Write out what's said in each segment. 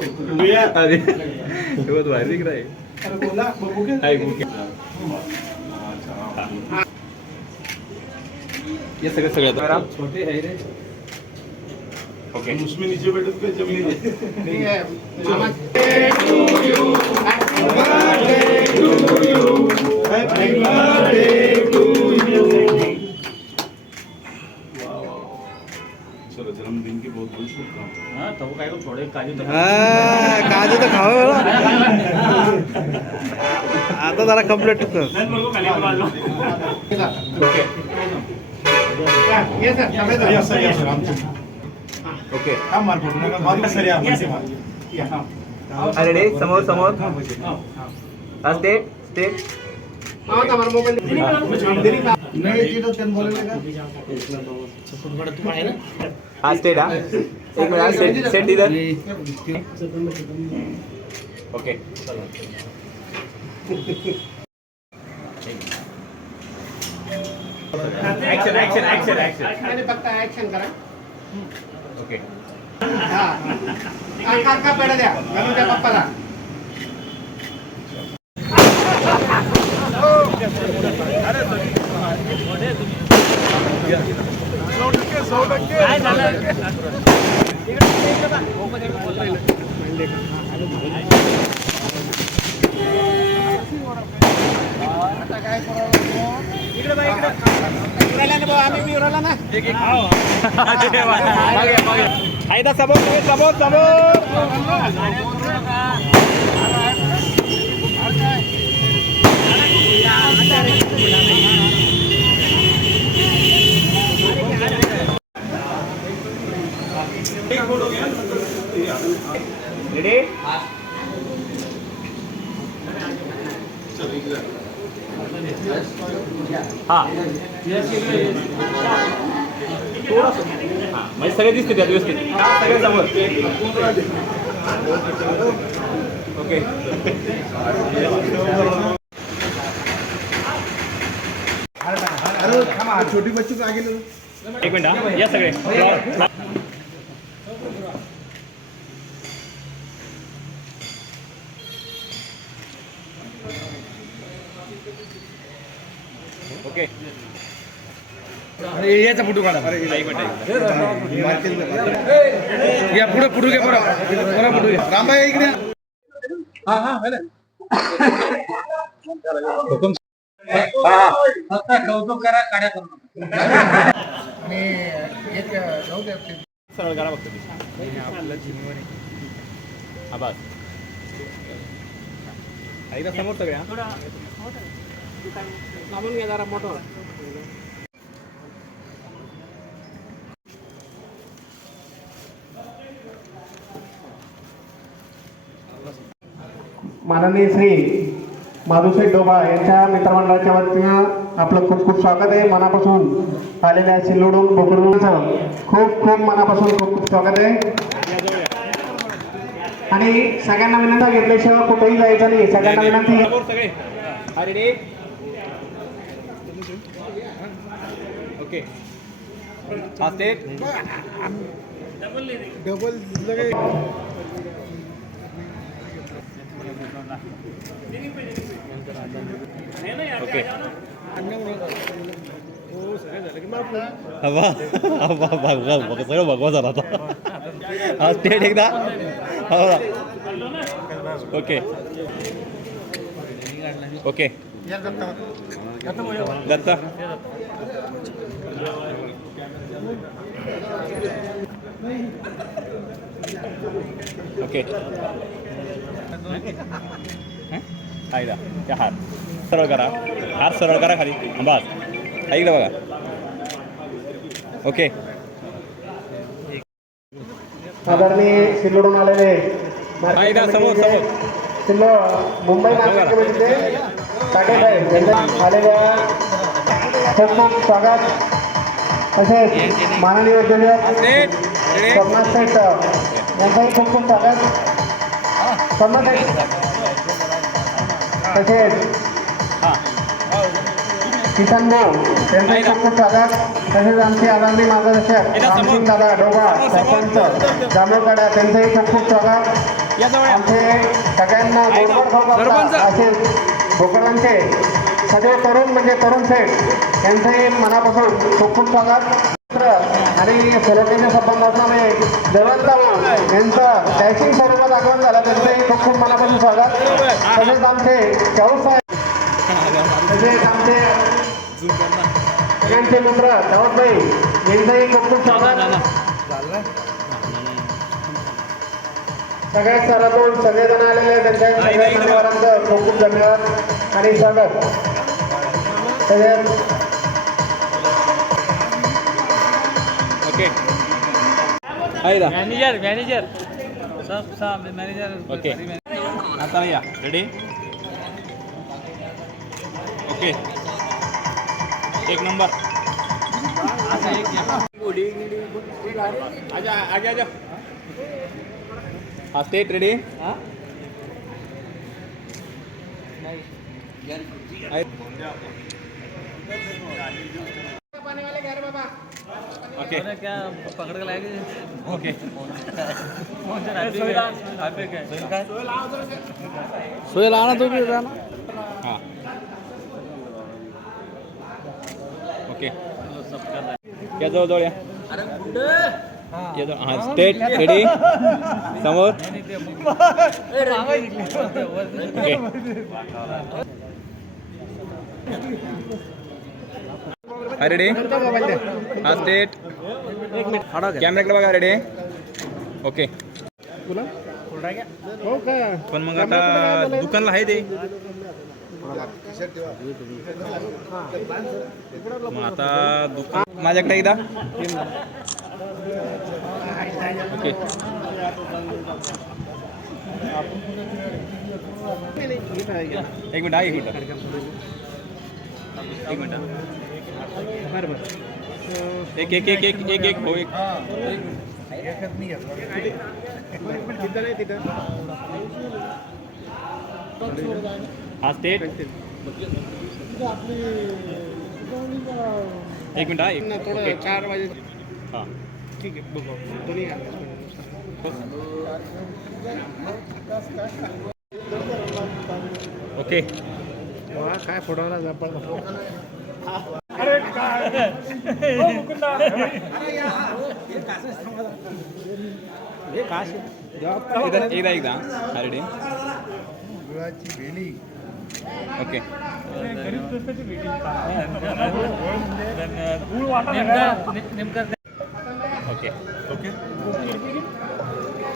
अरे हे बघ भारी दिख रहा है। अरे बोला बघू के। हाय बुके ये सगळं सगळं छोटे आहे रे। ओके। उसमें नीचे बैठो तो जमीन चलो जन्मदिन की? बहुत बहुत शुभकामनाएं हा काजू तर खावं आता जरा कंप्लीट कर या सर या सर आमचे ओके अरे रे समोर समोर हा स्टेट स्टेट हा स्टेट हा एक मिनिट सेट सेट इधर। Okay action action action action फक्त ऍक्शन करा। ओके हा। काका का पेढा द्या घालून द्या पप्पाला आयदा समोर समोर समोर रेडी हा हा म्हणजे सगळे दिसते त्यात व्यवस्थित सगळ्या समोर. ओके. छोटी बच्ची को आगे एक मिनिट हा. या सगळे. ओके. अरे याचा फोटो काढा. या पुढे पुढे घ्या बरं बरं पुढे घ्या रामबाई इकडे फक्त कौतुक करा काड्या करू नका. आणि एक जाऊ द्या ते. सरळ करा बघतो हा बस. आईला समोर सगळ्या घ्या. जरा मोठं माननीय श्री माधुसाहेब डोबा यांच्या मित्रमंडळाच्या वतीनं आपलं खूप खूप स्वागत आहे. मनापासून आलेल्या सिल्लोडून बोकडूनचं खूप खूप मनापासून खूप खूप स्वागत आहे. आणि सगळ्यांना विनंती घेतल्याशिवाय कुठेही जायचं नाही. सगळ्यांना विनंती समोर सगळे हा रेडी ओके हा स्टेट ओके सगळं भगवा झाला आता हा स्टेट एकदा हो ओके ओके दत्ता ओके आयदा त्या हात सरळ करा हात सरळ करा खाली. बस ऐकलं बघा. ओके. सिल्लोडून आलेले समोर समोर. सिल्लो मुंबई नाशिक कमिटीचे साठेसाहेब यांच्या आलेल्या खूप खूप स्वागत. तसेच माननीय उद्योजक सोमनाथ सेठ यांचंही खूप खूप स्वागत. सोमनाथ तसेच किसन भाऊ खूप स्वागत तसेच आमचे आदरणीय मार्गदर्शक. रामसिंग दादा डोबा. सरपंच जांभूळकडा त्यांचंही खूप खूप स्वागत जवळ. आमचे सगळ्यांना असे भोकरांचे सदैव तरुण म्हणजे तरुण सेठ यांचंही मनापासून खूप खूप स्वागत आणि सलोट्याच्या संबंधामध्ये जयवंत यांचं डॅशिंग स्वरूपात आगमन झालं त्यांचंही खूप खूप मनापासून स्वागत तसेच आमचे शाहू साहेब तसेच आमचे सगळ्यांचे मित्र दाऊदभाई यांचंही खूप खूप स्वागत सगळेजण आलेले. त्यांच्या सगळ्या परिवारांचं खूप खूप धन्यवाद आणि स्वागत. ओके. आहे manager manager sub sub manager okay. आता या. Ready okay. एक नंबर। आजा, आगे आजा। हा स्टेट रेडी ओके क्या पकड़ के लाएँगे आणा तुम्ही राणा हाँ या जवळ जवळ या. हां स्टेट रेडी समोर. ओके हा रेडी हा स्टेट कॅमेराकडे बघा रेडी ओके का पण मग आता दुकानला आहे ते. मग आता दुकान माझ्याकडे एकदा. ओके. एक मिनिट हा एक मिनिट. एक मिनिट एक एक एक एक एक एक हो एक. नाही तिथं हा स्टेट एक मिनिट हा एक ओके. चार वाजे हां. ठीक आहे बघू दोन्ही ओके. काय फोटोला जपळ एकदा एकदा एकदा. हा रेडी ओके नेमका ओके ओके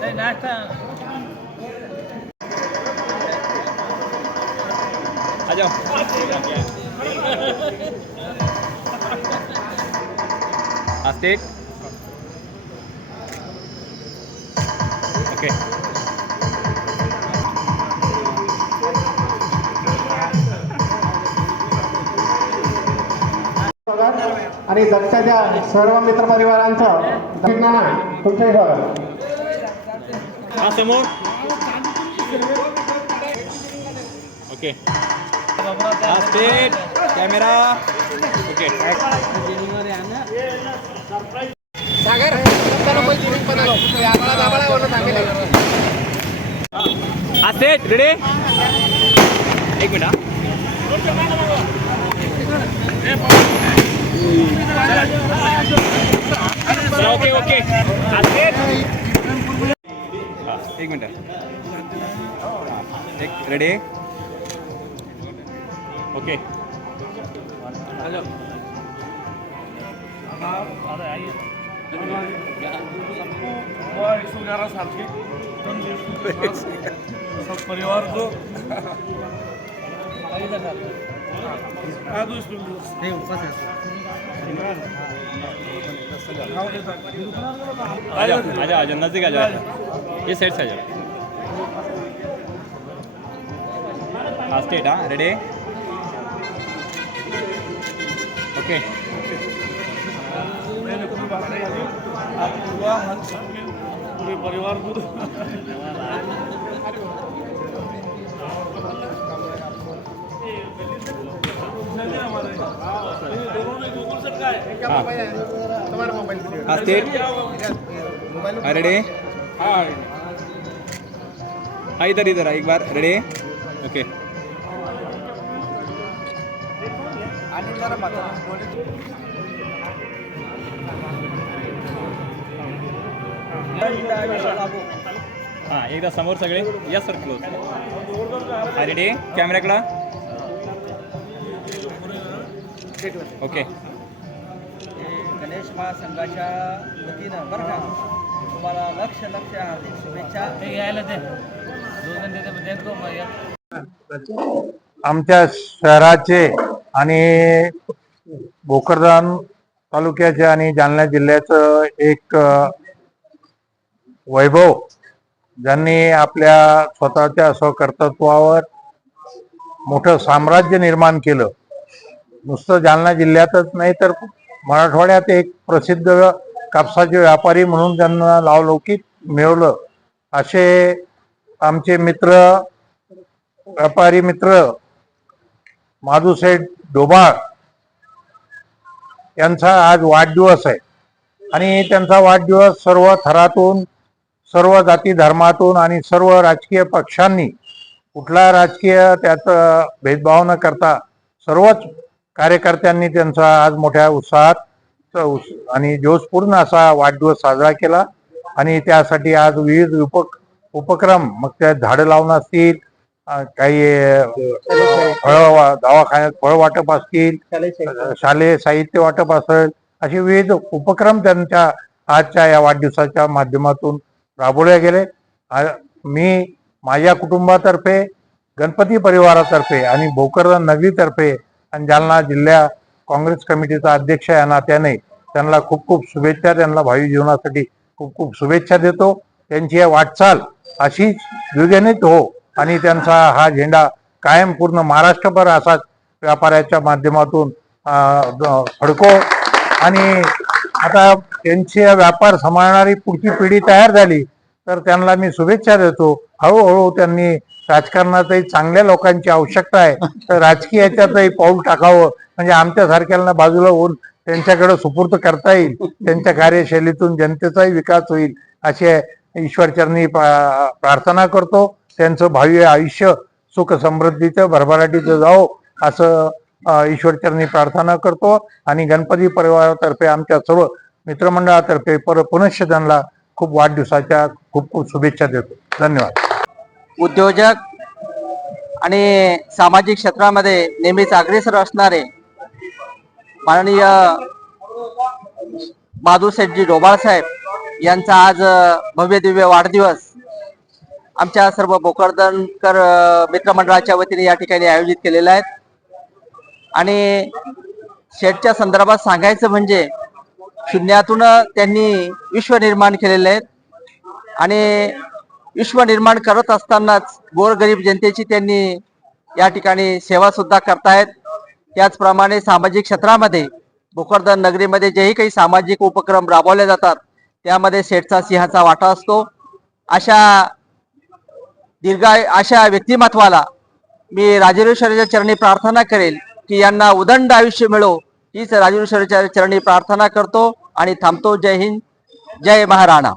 नाही नाश्ता आ आणि दक्षाच्या सर्व मित्रपरिवारांचं दक्षिणाना तुमचंही स्वागत ओके. हा कॅमेरा. ओके. हा स्टेट रेडी एक मिनिट ओके ओके हा हा एक मिनिट एक रेडी ओके सब परिवार को आजा आजा आजा नजदीक आजा ये साइड से आजा हाँ स्टेट हाँ? रेडी ओके पूरे परिवार को हाँ. हाँ रेडी हाँ इधर इधर एक बार. रेडी ओके हां एकदा समोर सगळे. या सर क्लोज अरे रेडी कॅमेऱ्याकडं ओके गणेश महासंघाच्या वतीनं बरं का तुम्हाला लक्ष लक्ष हार्दिक शुभेच्छा. हे यायला दे. दोन देते तो. आमच्या शहराचे आणि भोकरदान तालुक्याचे आणि जालना जिल्ह्याचं एक वैभव ज्यांनी आपल्या स्वतःच्या स्वकर्तृत्वावर मोठं साम्राज्य निर्माण केलं. नुसतं जालना जिल्ह्यातच नाही तर मराठवाड्यात एक प्रसिद्ध कापसाचे व्यापारी म्हणून त्यांना लावलौकिक मिळवलं. असे आमचे मित्र व्यापारी मित्र माधुसेठ डोबाळ यांचा आज वाढदिवस आहे. आणि त्यांचा वाढदिवस सर्व थरातून सर्व जाती धर्मातून आणि सर्व राजकीय पक्षांनी कुठला राजकीय त्याचं भेदभाव न करता सर्वच कार्यकर्त्यांनी त्यांचा आज मोठ्या उत्साहात उस- आणि जोशपूर्ण असा वाढदिवस साजरा केला. आणि त्यासाठी आज विविध उपक उपक्रम मग त्या झाडं लावणं असतील काही फळ दवाखान्यात फळ वाटप असतील शालेय साहित्य वाटप असेल असे विविध उपक्रम त्यांच्या आजच्या या वाढदिवसाच्या माध्यमातून राबवले गेले. मी माझ्या कुटुंबातर्फे गणपती परिवारातर्फे आणि भोकरदन नगरीतर्फे आणि जालना जिल्हा काँग्रेस कमिटीचा अध्यक्ष या नात्याने त्यांना खूप खूप शुभेच्छा त्यांना भावी जीवनासाठी खूप खूप शुभेच्छा देतो. त्यांची या वाटचाल अशीच द्विगणित हो आणि त्यांचा हा झेंडा कायम पूर्ण महाराष्ट्रभर असाच व्यापाऱ्याच्या माध्यमातून फडको आणि आता त्यांची व्यापार सांभाळणारी पुढची पिढी तयार झाली. तर त्यांना मी शुभेच्छा देतो. हळूहळू त्यांनी राजकारणातही चांगल्या लोकांची आवश्यकता आहे. तर राजकीय याच्यातही पाऊल टाकावं. म्हणजे आमच्यासारख्यांना बाजूला होऊन त्यांच्याकडे सुपूर्द करता येईल. त्यांच्या कार्यशैलीतून जनतेचाही विकास होईल असे ईश्वरचरणी प्रार्थना करतो. त्यांचं भावी आयुष्य सुख समृद्धीचं भरभराटीचं जावो असं ईश्वरचरणी प्रार्थना करतो. आणि गणपती परिवारातर्फे आमच्या सर्व मित्रमंडळातर्फे पर पुनश्च त्यांना खूप वाढदिवसाच्या खूप खूप शुभेच्छा देतो. धन्यवाद. उद्योजक आणि सामाजिक क्षेत्रामध्ये नेहमीच अग्रेसर असणारे माननीय माधुसेठजी डोबाळ साहेब यांचा आज भव्य दिव्य वाढदिवस आमच्या सर्व भोकरदनकर मित्रमंडळाच्या वतीने या ठिकाणी आयोजित केलेला आहे. आणि शेठच्या संदर्भात सांगायचं म्हणजे शून्यातून त्यांनी विश्व निर्माण केलेले आहेत. आणि विश्व निर्माण करत असतानाच गोरगरीब जनतेची त्यांनी या ठिकाणी सेवा सुद्धा करतायत. त्याचप्रमाणे सामाजिक क्षेत्रामध्ये भोकरदन नगरीमध्ये जेही काही सामाजिक उपक्रम राबवले जातात त्यामध्ये सेठचा सिंहाचा वाटा असतो. अशा दीर्घाय अशा व्यक्तिमत्वाला मी राजेश्वराच्या चरणी प्रार्थना करेल की यांना उदंड आयुष्य मिळो हीच राजूर चरणी प्रार्थना करतो आणि थांबतो. जय हिंद. जय महाराणा.